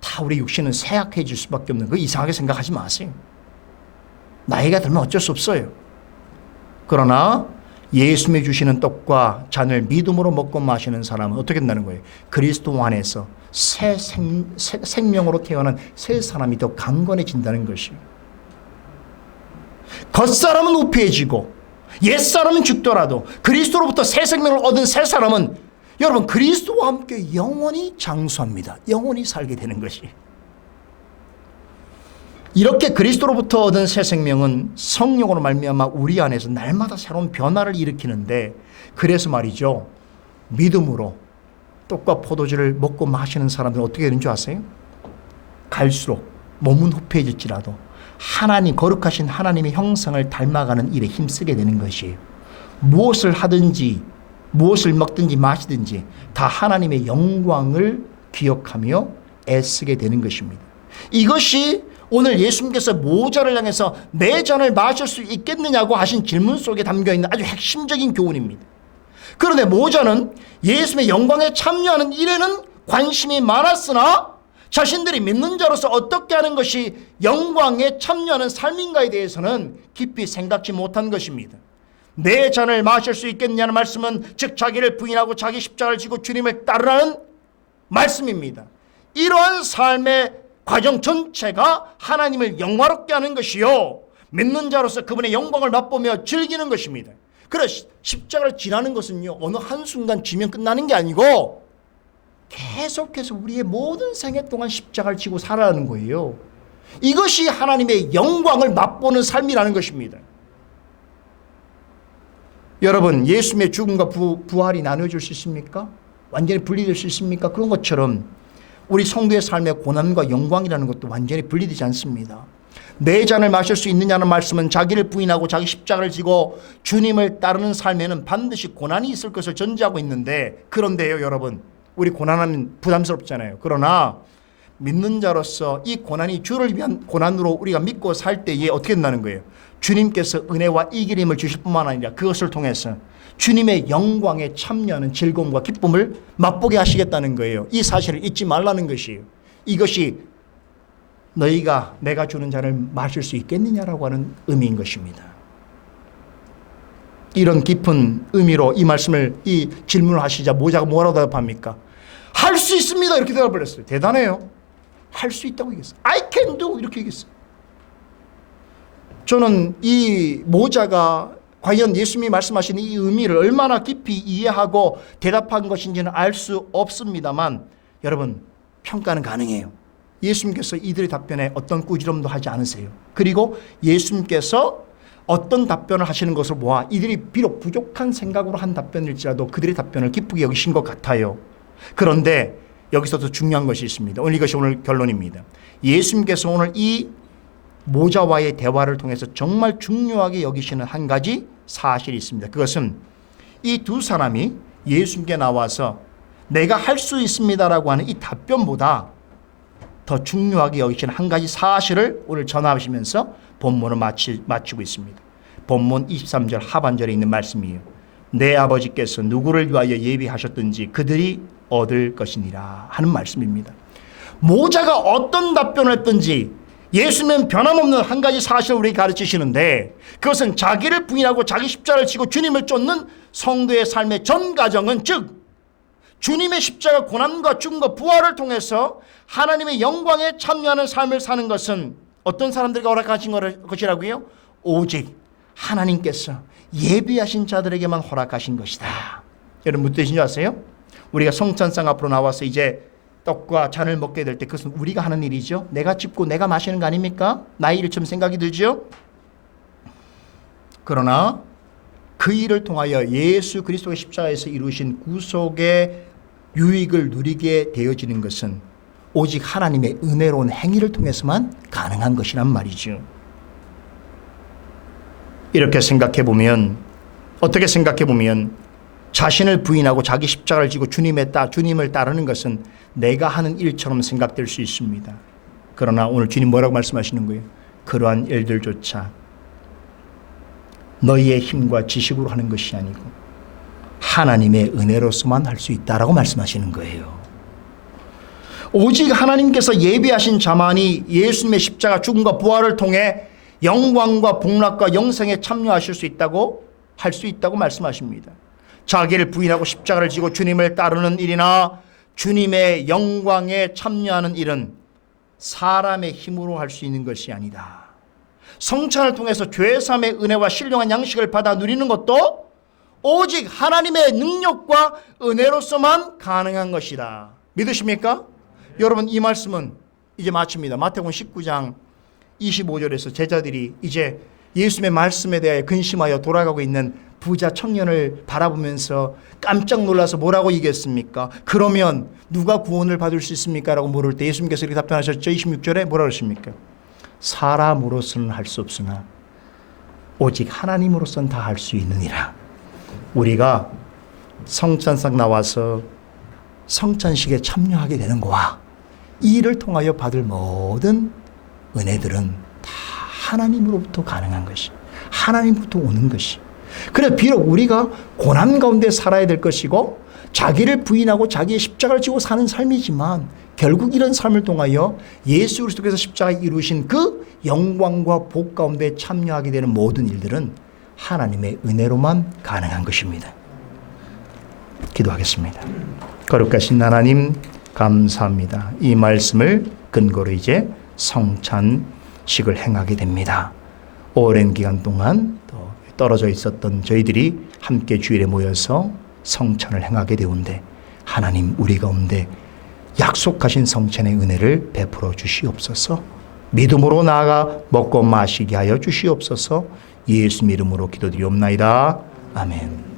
다 우리 육신은 쇠약해질 수밖에 없는 거 이상하게 생각하지 마세요. 나이가 들면 어쩔 수 없어요. 그러나 예수님이 주시는 떡과 잔을 믿음으로 먹고 마시는 사람은 어떻게 된다는 거예요? 그리스도 안에서 새 생명으로 태어난 새 사람이 더 강건해진다는 것이에요. 겉사람은 우패해지고 옛사람은 죽더라도 그리스도로부터 새 생명을 얻은 새 사람은 여러분 그리스도와 함께 영원히 장수합니다. 영원히 살게 되는 것이. 이렇게 그리스도로부터 얻은 새 생명은 성령으로 말미암아 우리 안에서 날마다 새로운 변화를 일으키는데, 그래서 말이죠, 믿음으로 떡과 포도주를 먹고 마시는 사람들은 어떻게 되는 줄 아세요? 갈수록 몸은 후패해질지라도 하나님, 거룩하신 하나님의 형상을 닮아가는 일에 힘쓰게 되는 것이에요. 무엇을 하든지 무엇을 먹든지 마시든지 다 하나님의 영광을 기억하며 애쓰게 되는 것입니다. 이것이 오늘 예수님께서 모자를 향해서 내 잔을 마실 수 있겠느냐고 하신 질문 속에 담겨있는 아주 핵심적인 교훈입니다. 그런데 모자는 예수님의 영광에 참여하는 일에는 관심이 많았으나 자신들이 믿는 자로서 어떻게 하는 것이 영광에 참여하는 삶인가에 대해서는 깊이 생각지 못한 것입니다. 내 잔을 마실 수 있겠냐는 말씀은 즉 자기를 부인하고 자기 십자가를 지고 주님을 따르라는 말씀입니다. 이러한 삶의 과정 전체가 하나님을 영화롭게 하는 것이요, 믿는 자로서 그분의 영광을 맛보며 즐기는 것입니다. 그래서 십자가를 지나는 것은요, 어느 한순간 지면 끝나는 게 아니고 계속해서 우리의 모든 생애 동안 십자가를 지고 살아가는 거예요. 이것이 하나님의 영광을 맛보는 삶이라는 것입니다. 여러분, 예수님의 죽음과 부활이 나눠질 수 있습니까? 완전히 분리될 수 있습니까? 그런 것처럼 우리 성도의 삶의 고난과 영광이라는 것도 완전히 분리되지 않습니다. 내 잔을 마실 수 있느냐는 말씀은 자기를 부인하고 자기 십자가를 지고 주님을 따르는 삶에는 반드시 고난이 있을 것을 전제하고 있는데, 그런데요 여러분, 우리 고난하면 부담스럽잖아요. 그러나 믿는 자로서 이 고난이 주를 위한 고난으로 우리가 믿고 살 때에 어떻게 된다는 거예요? 주님께서 은혜와 이기림을 주실 뿐만 아니라 그것을 통해서 주님의 영광에 참여하는 즐거움과 기쁨을 맛보게 하시겠다는 거예요. 이 사실을 잊지 말라는 것이에요. 이것이 너희가 내가 주는 잔을 마실 수 있겠느냐라고 하는 의미인 것입니다. 이런 깊은 의미로 이 말씀을, 이 질문을 하시자 모자가 뭐라고 대답합니까? 할 수 있습니다, 이렇게 대답을 했어요. 대단해요. 할 수 있다고 얘기했어요. I can do, 이렇게 얘기했어요. 저는 이 모자가 과연 예수님이 말씀하신 이 의미를 얼마나 깊이 이해하고 대답한 것인지는 알 수 없습니다만 여러분, 평가는 가능해요. 예수님께서 이들의 답변에 어떤 꾸지람도 하지 않으세요. 그리고 예수님께서 어떤 답변을 하시는 것을 보아 이들이 비록 부족한 생각으로 한 답변일지라도 그들의 답변을 기쁘게 여기신 것 같아요. 그런데 여기서 더 중요한 것이 있습니다. 이것이 오늘 결론입니다. 예수님께서 오늘 이 모자와의 대화를 통해서 정말 중요하게 여기시는 한 가지 사실이 있습니다. 그것은 이 두 사람이 예수님께 나와서 내가 할 수 있습니다라고 하는 이 답변보다 더 중요하게 여기시는 한 가지 사실을 오늘 전하시면서 본문을 마치고 있습니다. 본문 23절 하반절에 있는 말씀이에요. 내 아버지께서 누구를 위하여 예비하셨든지 그들이 얻을 것이니라 하는 말씀입니다. 모자가 어떤 답변을 했든지 예수님은 변함없는 한 가지 사실을 우리에게 가르치시는데, 그것은 자기를 부인하고 자기 십자가를 지고 주님을 쫓는 성도의 삶의 전 과정은, 즉 주님의 십자가 고난과 죽음과 부활을 통해서 하나님의 영광에 참여하는 삶을 사는 것은 어떤 사람들에게 허락하신 것이라고요? 오직 하나님께서 예비하신 자들에게만 허락하신 것이다. 여러분 무슨 뜻인지 아세요? 우리가 성찬상 앞으로 나와서 이제 떡과 잔을 먹게 될 때 그것은 우리가 하는 일이죠. 내가 집고 내가 마시는 거 아닙니까? 나의 일처럼 생각이 들죠. 그러나 그 일을 통하여 예수 그리스도의 십자가에서 이루신 구속의 유익을 누리게 되어지는 것은 오직 하나님의 은혜로운 행위를 통해서만 가능한 것이란 말이죠. 이렇게 생각해 보면, 어떻게 생각해 보면 자신을 부인하고 자기 십자가를 지고 주님을 따르는 것은 내가 하는 일처럼 생각될 수 있습니다. 그러나 오늘 주님 뭐라고 말씀하시는 거예요? 그러한 일들조차 너희의 힘과 지식으로 하는 것이 아니고 하나님의 은혜로서만 할 수 있다라고 말씀하시는 거예요. 오직 하나님께서 예비하신 자만이 예수님의 십자가 죽음과 부활을 통해 영광과 복락과 영생에 참여하실 수 있다고 할 수 있다고 말씀하십니다. 자기를 부인하고 십자가를 지고 주님을 따르는 일이나 주님의 영광에 참여하는 일은 사람의 힘으로 할 수 있는 것이 아니다. 성찬을 통해서 죄사함의 은혜와 신령한 양식을 받아 누리는 것도 오직 하나님의 능력과 은혜로서만 가능한 것이다. 믿으십니까? 여러분, 이 말씀은 이제 마칩니다. 마태복음 19장 25절에서 제자들이 이제 예수님의 말씀에 대하여 근심하여 돌아가고 있는 부자 청년을 바라보면서 깜짝 놀라서 뭐라고 얘기했습니까? 그러면 누가 구원을 받을 수 있습니까? 라고 물을 때 예수님께서 이렇게 답변하셨죠. 26절에 뭐라고 하십니까? 사람으로서는 할 수 없으나 오직 하나님으로서는 다 할 수 있느니라. 우리가 성찬상 나와서 성찬식에 참여하게 되는 거와 이 일을 통하여 받을 모든 은혜들은 다 하나님으로부터 가능한 것이, 하나님부터 오는 것이. 그래 비록 우리가 고난 가운데 살아야 될 것이고 자기를 부인하고 자기의 십자가를 지고 사는 삶이지만 결국 이런 삶을 통하여 예수 그리스도께서 십자가에 이루신 그 영광과 복 가운데 참여하게 되는 모든 일들은 하나님의 은혜로만 가능한 것입니다. 기도하겠습니다. 거룩하신 하나님 감사합니다. 이 말씀을 근거로 이제 성찬식을 행하게 됩니다. 오랜 기간 동안 또 떨어져 있었던 저희들이 함께 주일에 모여서 성찬을 행하게 되온데 하나님 우리 가운데 약속하신 성찬의 은혜를 베풀어 주시옵소서. 믿음으로 나아가 먹고 마시게 하여 주시옵소서. 예수 이름으로 기도드리옵나이다. 아멘.